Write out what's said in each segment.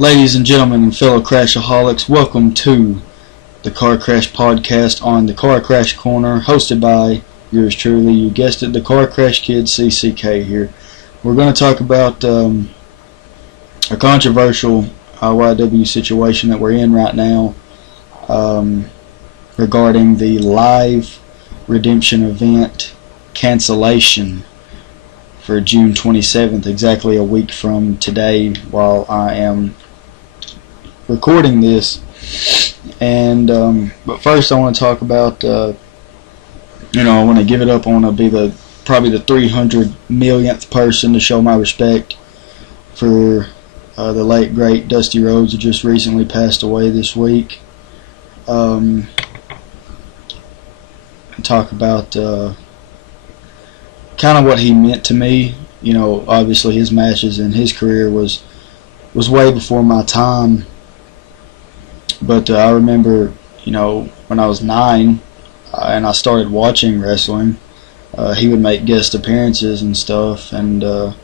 Ladies and gentlemen and fellow crashaholics, welcome to the Car Crash podcast on the Car Crash Corner, hosted by yours truly. You guessed it, the Car Crash Kid CCK here. We're going to talk about a controversial IYW situation that we're in right now regarding the live redemption event cancellation for June 27th, exactly a week from today, while I am recording this. And but first I want to talk about I want to give it up. I want to be probably the 300 millionth person to show my respect for the late great Dusty Rhodes, who just recently passed away this week. And talk about kind of what he meant to me. You know, obviously his matches and his career was way before my time. But I remember, when I was 9 and I started watching wrestling, he would make guest appearances and stuff. And, as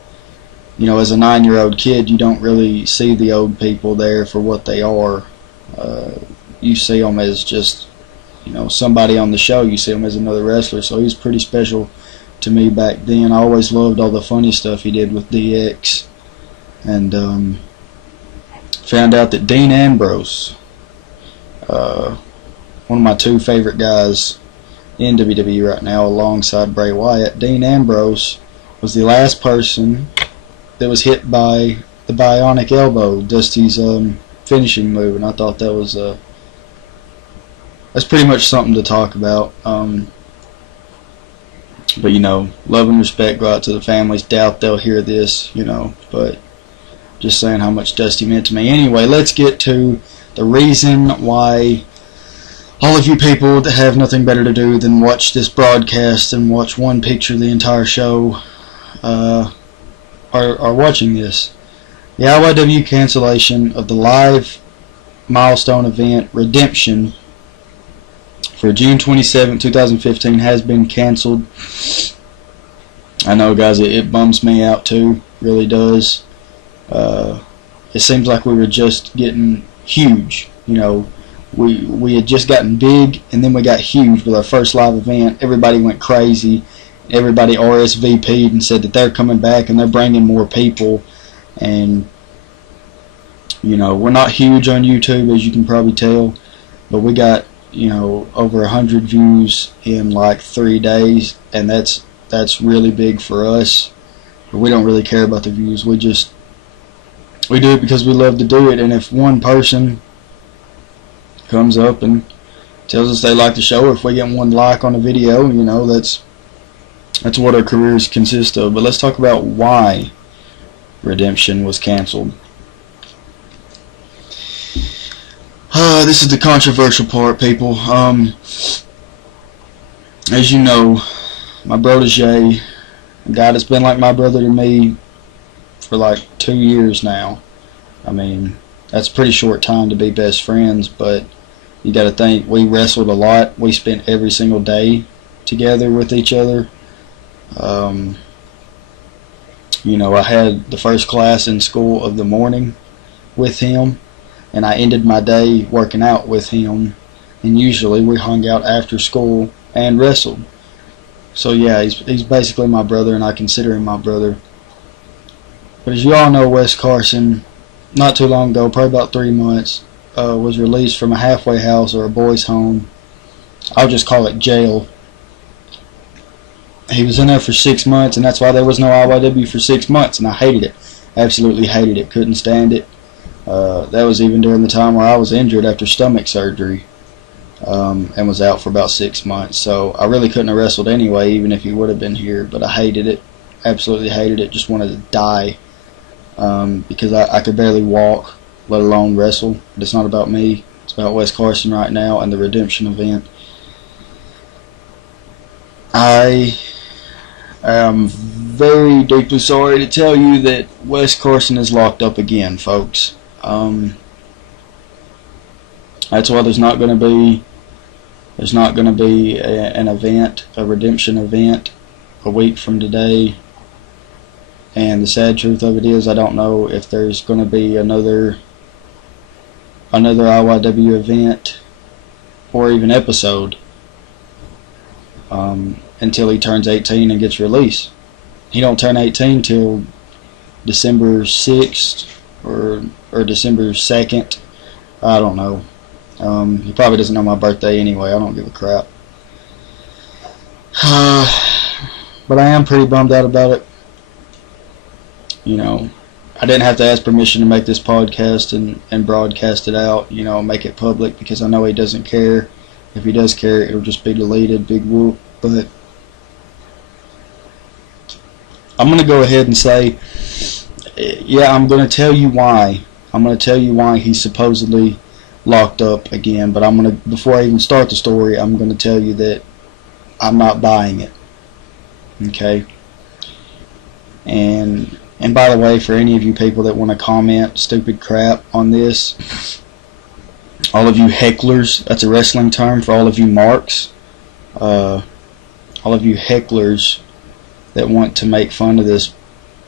a 9-year-old kid, you don't really see the old people there for what they are. You see them as just, somebody on the show. You see them as another wrestler. So he was pretty special to me back then. I always loved all the funny stuff he did with DX. And found out that Dean Ambrose, one of my two favorite guys in WWE right now, alongside Bray Wyatt, Dean Ambrose was the last person that was hit by the bionic elbow, Dusty's finishing move, and I thought that was that's pretty much something to talk about. But love and respect go out to the families. Doubt they'll hear this, but just saying how much Dusty meant to me. Anyway, let's get to the reason why all of you people that have nothing better to do than watch this broadcast and watch one picture the entire show are watching this. The IYW cancellation of the live milestone event Redemption for June 27, 2015 has been canceled. I know, guys, it bums me out too, really does. It seems like we were just getting huge. We had just gotten big, and then we got huge with our first live event. Everybody went crazy. Everybody RSVP'd and said that they're coming back and they're bringing more people. And we're not huge on YouTube, as you can probably tell, but we got over 100 views in like 3 days, and that's really big for us. But we don't really care about the views. We do it because we love to do it. And if one person comes up and tells us they like the show, or if we get one like on a video, that's what our careers consist of. But let's talk about why Redemption was canceled. This is the controversial part, people. As you know, my protege, a guy that's been like my brother to me for like 2 years now. I mean, that's a pretty short time to be best friends, but you got to think, we wrestled a lot. We spent every single day together with each other. I had the first class in school of the morning with him, and I ended my day working out with him, and usually we hung out after school and wrestled. So yeah, he's basically my brother, and I consider him my brother. But as you all know, Wes Carson, not too long ago, probably about 3 months, was released from a halfway house or a boys' home. I'll just call it jail. He was in there for 6 months, and that's why there was no IYW for 6 months, and I hated it. Absolutely hated it. Couldn't stand it. That was even during the time where I was injured after stomach surgery, and was out for about 6 months. So I really couldn't have wrestled anyway, even if he would have been here. But I hated it. Absolutely hated it. Just wanted to die, because I could barely walk, let alone wrestle. But it's not about me. It's about Wes Carson right now and the Redemption event. I am very deeply sorry to tell you that Wes Carson is locked up again, folks. That's why there's not going to be an event, a Redemption event, a week from today. And the sad truth of it is, I don't know if there's going to be another another IYW event or even episode until he turns 18 and gets released. He don't turn 18 till December 6th or December 2nd. I don't know. He probably doesn't know my birthday anyway. I don't give a crap. But I am pretty bummed out about it. You know, I didn't have to ask permission to make this podcast and broadcast it out, you know, make it public, because I know he doesn't care. If he does care, it'll just be deleted, big whoop. But I'm going to go ahead and say, yeah, I'm going to tell you why. I'm going to tell you why he's supposedly locked up again. But I'm going to, before I even start the story, I'm going to tell you that I'm not buying it. Okay? And by the way, for any of you people that want to comment stupid crap on this, all of you hecklers, that's a wrestling term for all of you marks, all of you hecklers that want to make fun of this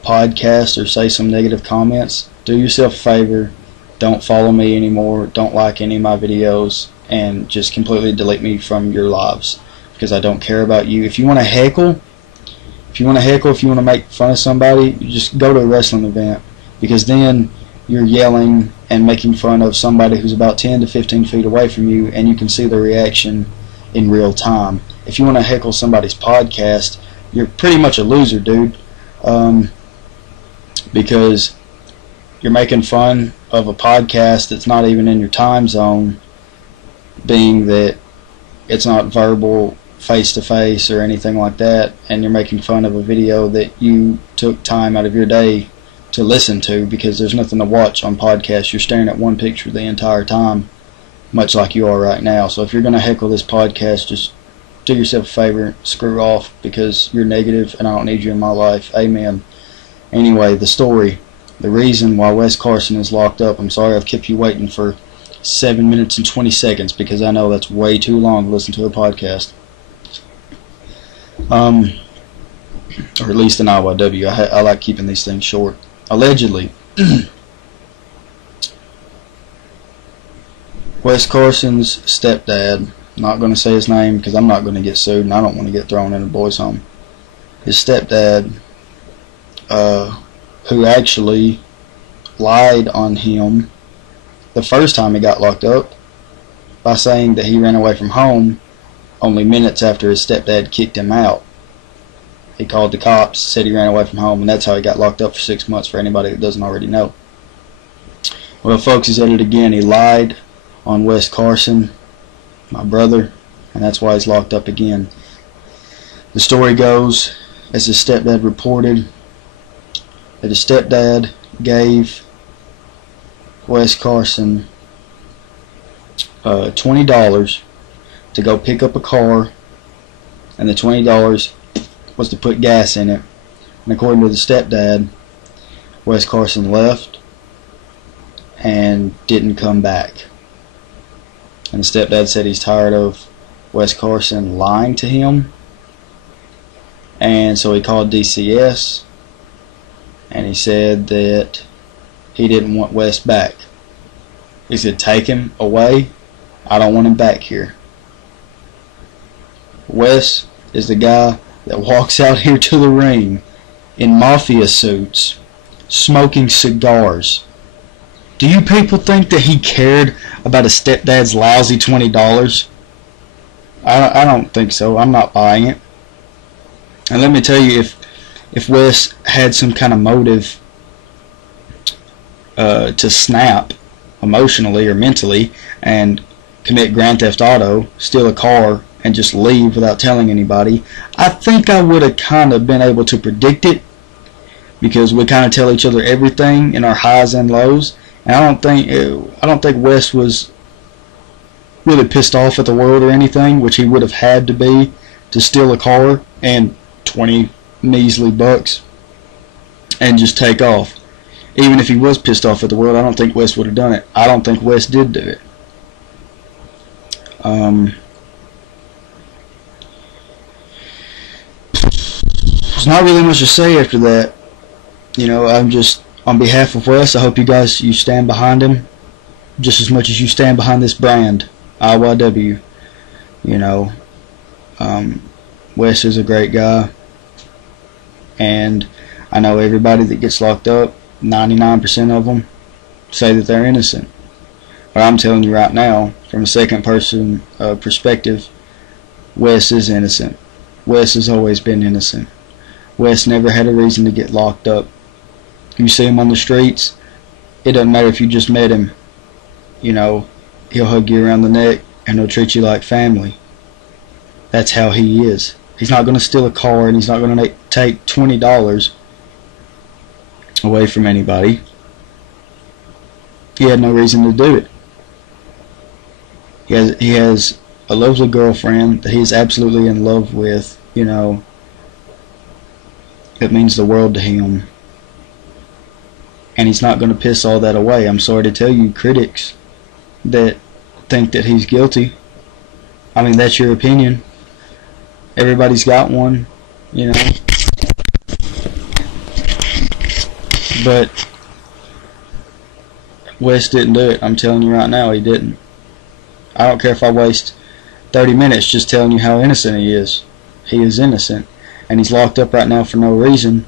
podcast or say some negative comments, do yourself a favor, don't follow me anymore, don't like any of my videos, and just completely delete me from your lives, because I don't care about you. If you want to heckle, if you want to make fun of somebody, you just go to a wrestling event, because then you're yelling and making fun of somebody who's about 10 to 15 feet away from you, and you can see the reaction in real time. If you want to heckle somebody's podcast, you're pretty much a loser, dude, because you're making fun of a podcast that's not even in your time zone, being that it's not verbal, face-to-face or anything like that, and you're making fun of a video that you took time out of your day to listen to, because there's nothing to watch on podcasts. You're staring at one picture the entire time, much like you are right now. So if you're going to heckle this podcast, just do yourself a favor, screw off, because you're negative and I don't need you in my life. Amen. Anyway, the story, the reason why Wes Carson is locked up. I'm sorry I've kept you waiting for 7 minutes and 20 seconds, because I know that's way too long to listen to a podcast. Or at least an IYW. I like keeping these things short. Allegedly, Wes Carson's stepdad, not going to say his name because I'm not going to get sued and I don't want to get thrown in a boys' home. His stepdad, who actually lied on him the first time he got locked up by saying that he ran away from home only minutes after his stepdad kicked him out. He called the cops, said he ran away from home, and that's how he got locked up for 6 months, for anybody that doesn't already know. Well, folks, he's at it again. He lied on Wes Carson, my brother, and that's why he's locked up again. The story goes, as his stepdad reported, that his stepdad gave Wes Carson $20 to go pick up a car, and the $20 was to put gas in it. And according to the stepdad, Wes Carson left and didn't come back. And the stepdad said he's tired of Wes Carson lying to him, and so he called DCS and he said that he didn't want Wes back. He said, take him away, I don't want him back here. Wes is the guy that walks out here to the ring in mafia suits, smoking cigars. Do you people think that he cared about his stepdad's lousy $20? I don't think so. I'm not buying it. And let me tell you, if Wes had some kind of motive to snap emotionally or mentally and commit Grand Theft Auto, steal a car, and just leave without telling anybody, I think I would have kind of been able to predict it, because we kind of tell each other everything in our highs and lows. And I don't think Wes was really pissed off at the world or anything, which he would have had to be to steal a car and 20 measly bucks and just take off. Even if he was pissed off at the world, I don't think Wes would have done it. I don't think Wes did do it. There's not really much to say after that. You know, I'm just, on behalf of Wes, I hope you stand behind him. just as much as you stand behind this brand, IYW. You know, Wes is a great guy, and I know everybody that gets locked up, 99% of them say that they're innocent. But I'm telling you right now, from a second person perspective, Wes is innocent. Wes has always been innocent. Wes never had a reason to get locked up. You see him on the streets, it doesn't matter if you just met him. You know, he'll hug you around the neck and he'll treat you like family. That's how he is. He's not going to steal a car, and he's not going to take $20 away from anybody. He had no reason to do it. He has a lovely girlfriend that he's absolutely in love with. You know, it means the world to him, and he's not going to piss all that away. I'm sorry to tell you, critics that think that he's guilty. I mean, that's your opinion. Everybody's got one, you know. But Wes didn't do it. I'm telling you right now, he didn't. I don't care if I waste 30 minutes just telling you how innocent he is. He is innocent, and he's locked up right now for no reason.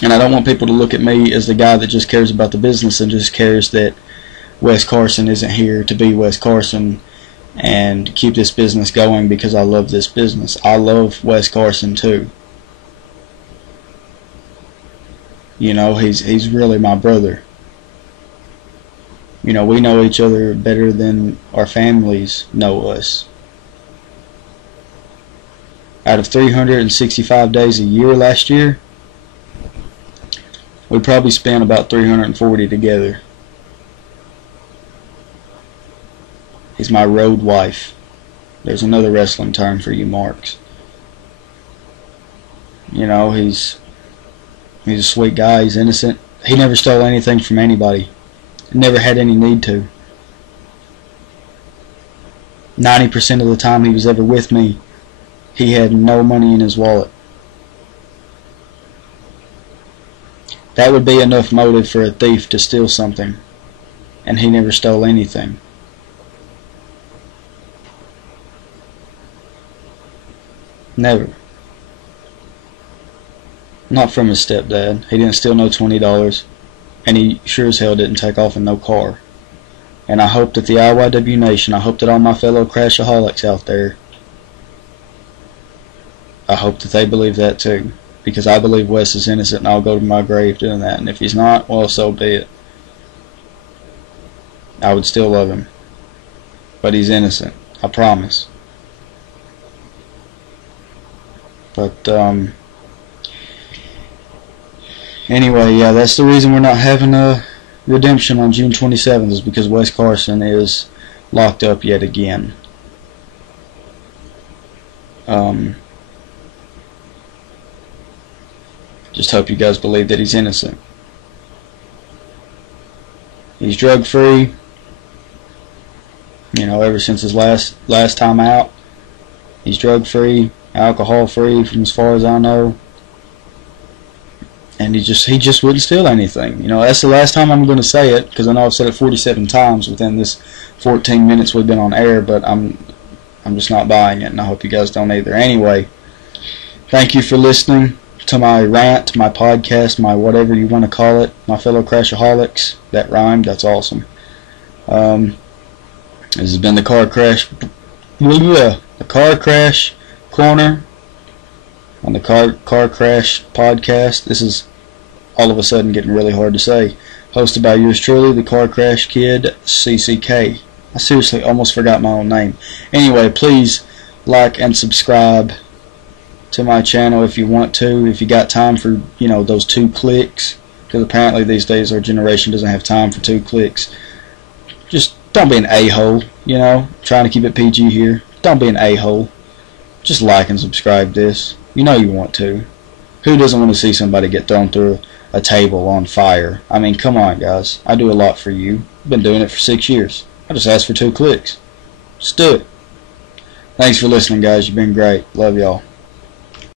And I don't want people to look at me as the guy that just cares about the business and just cares that Wes Carson isn't here to be Wes Carson and keep this business going because I love this business. I love Wes Carson too. You know, he's really my brother. You know, we know each other better than our families know us. Out of 365 days a year last year, we probably spent about 340 together. He's my road wife. There's another wrestling term for you marks. You know, he's a sweet guy. He's innocent. He never stole anything from anybody. Never had any need to. 90% of the time he was ever with me, he had no money in his wallet. That would be enough motive for a thief to steal something, and he never stole anything. Never. Not from his stepdad. He didn't steal no $20, and he sure as hell didn't take off in no car. And I hope that the IYW Nation, I hope that all my fellow crashaholics out there, I hope that they believe that too. Because I believe Wes is innocent, and I'll go to my grave doing that. And if he's not, well, so be it. I would still love him. But he's innocent. I promise. But, anyway, yeah, that's the reason we're not having a redemption on June 27th, is because Wes Carson is locked up yet again. Just hope you guys believe that he's innocent. He's drug free. You know, ever since his last time out, he's drug free, alcohol free, from as far as I know. And he just wouldn't steal anything. You know, that's the last time I'm going to say it, because I know I've said it 47 times within this 14 minutes we've been on air, but I'm just not buying it, and I hope you guys don't either. Anyway, thank you for listening to my rant, my podcast, my whatever you want to call it, my fellow crashaholics. That rhymed. That's awesome. This has been the Car Crash Corner on the Car Crash podcast. This is all of a sudden getting really hard to say. Hosted by yours truly, the Car Crash Kid, CCK. I seriously almost forgot my own name. Anyway, please like and subscribe to my channel if you want to, if you got time for, you know, those 2 clicks, because apparently these days our generation doesn't have time for 2 clicks. Just don't be an a-hole, you know, trying to keep it PG here. Don't be an a-hole. Just like and subscribe this. You know you want to. Who doesn't want to see somebody get thrown through a table on fire? I mean, come on, guys. I do a lot for you. I've been doing it for 6 years. I just asked for 2 clicks. Just do it. Thanks for listening, guys. You've been great. Love y'all.